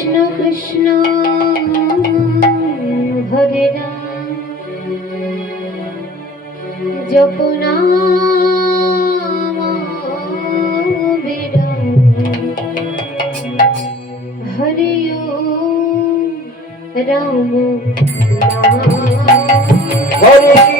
কৃষ্ণ কৃষ্ণ হরে রাম। জপনা হরে রাম রাম। হরে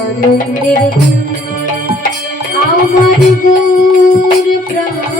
আনন্দের আমার প্রাণ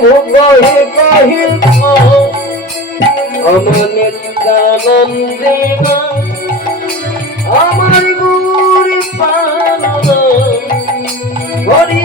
প্রভু কহিল কহিল আমার নিত্যানন্দে পান হরি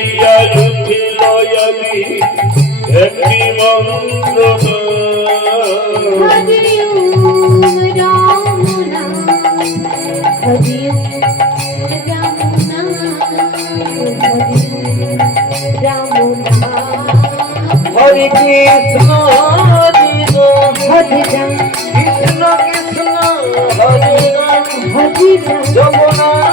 যাব না।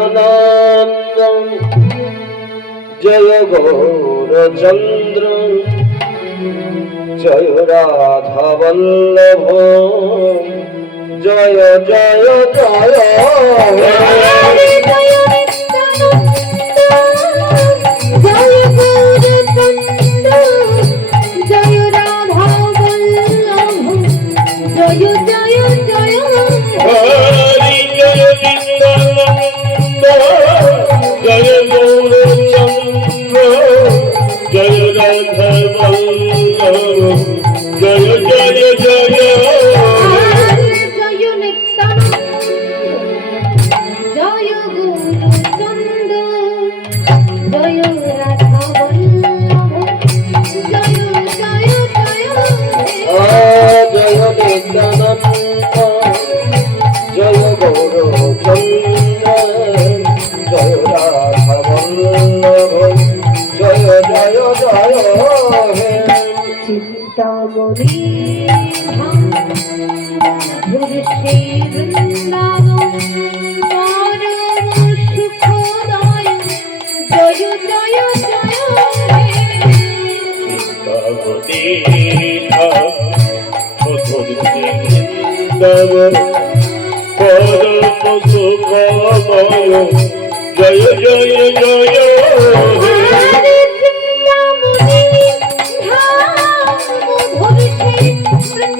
জগদানন্দম জয় গৌরচন্দ্র জয় রাধা বল্লভ জয় জয় জয় জয় চিন্তামণি পরম জয় জয় জয়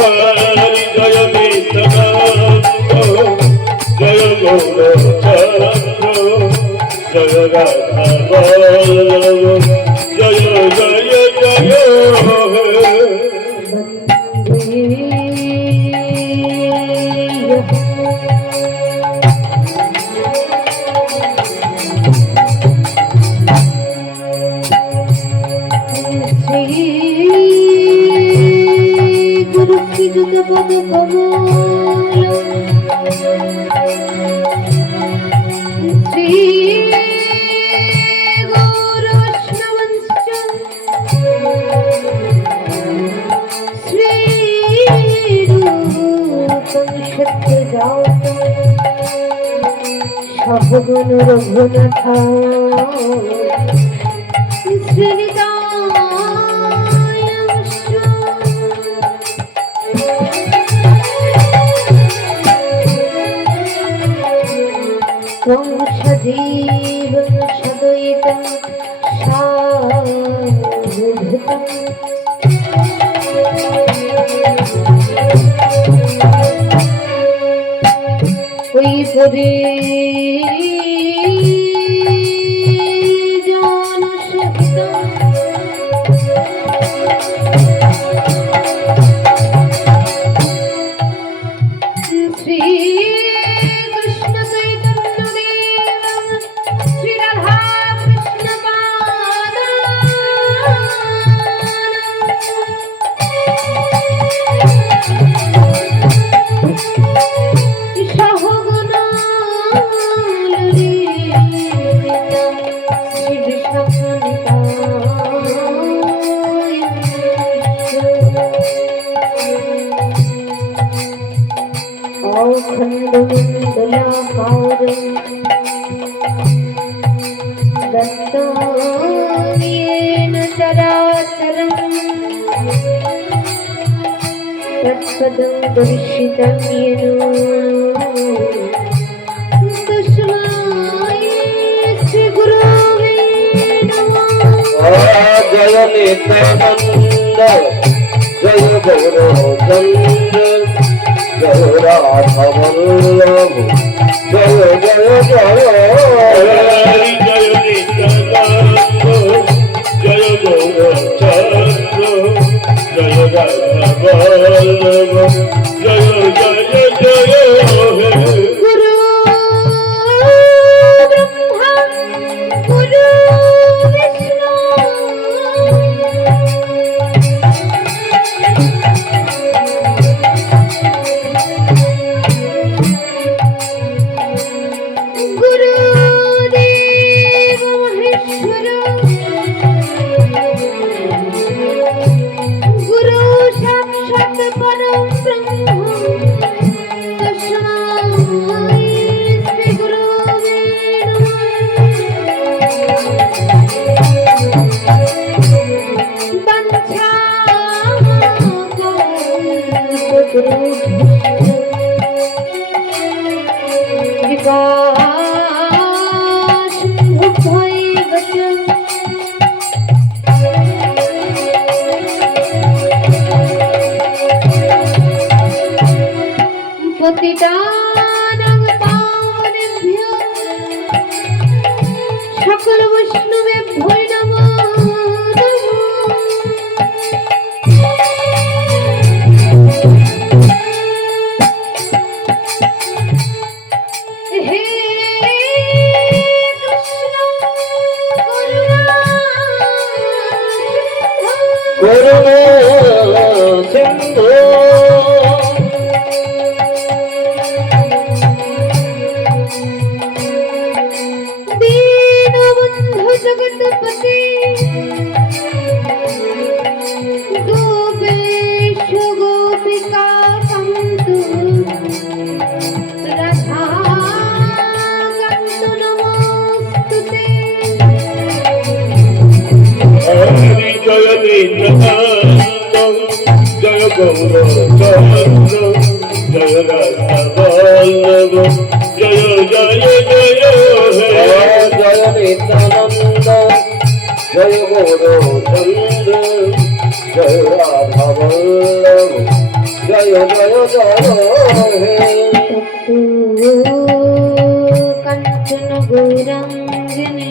Jaya you Chandra Jaya Radha সহগুণ Raghunath সদয়িতম সাধুতম ওই पदं दर्शितं यदो जय नित्यानंद जय गौरचंद जय राधा वल्लभ जय जय जय Jai পতিতানাং পাবনেভ্যো সকল জয় গৌরচন্দ্র জয় রাধবল্লভ জয় জয় জয় হে কাঞ্চন গৌরাঙ্গিনী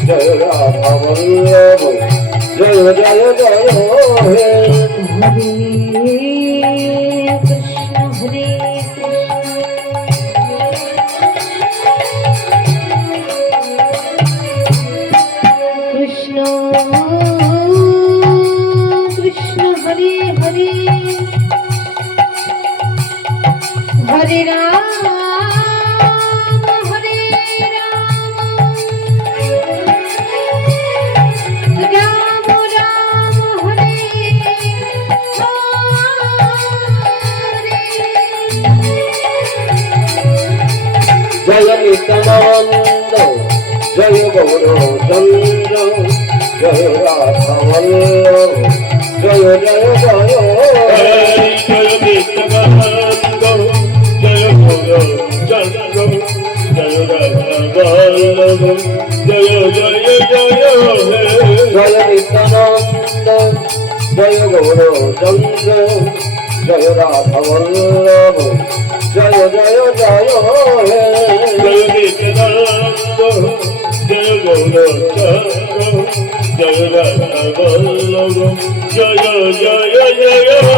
জয় রাধা বল্লভ জয় জয় জয় হে কৃষ্ণ কৃষ্ণ হরে হরে হরে রাম জয় গৌরচন্দ্র জয় রাধা বল্লভ জয় জয় জয় জয় নিত্যানন্দ জয় গৌরচন্দ্র জয় রাধা বল্লভ জয় জয় জয় হে জয় নিত্যানন্দ জয় জয় রাধা জয় জয় জয় জয় নিত্যানন্দ জয় জয় জয় জয়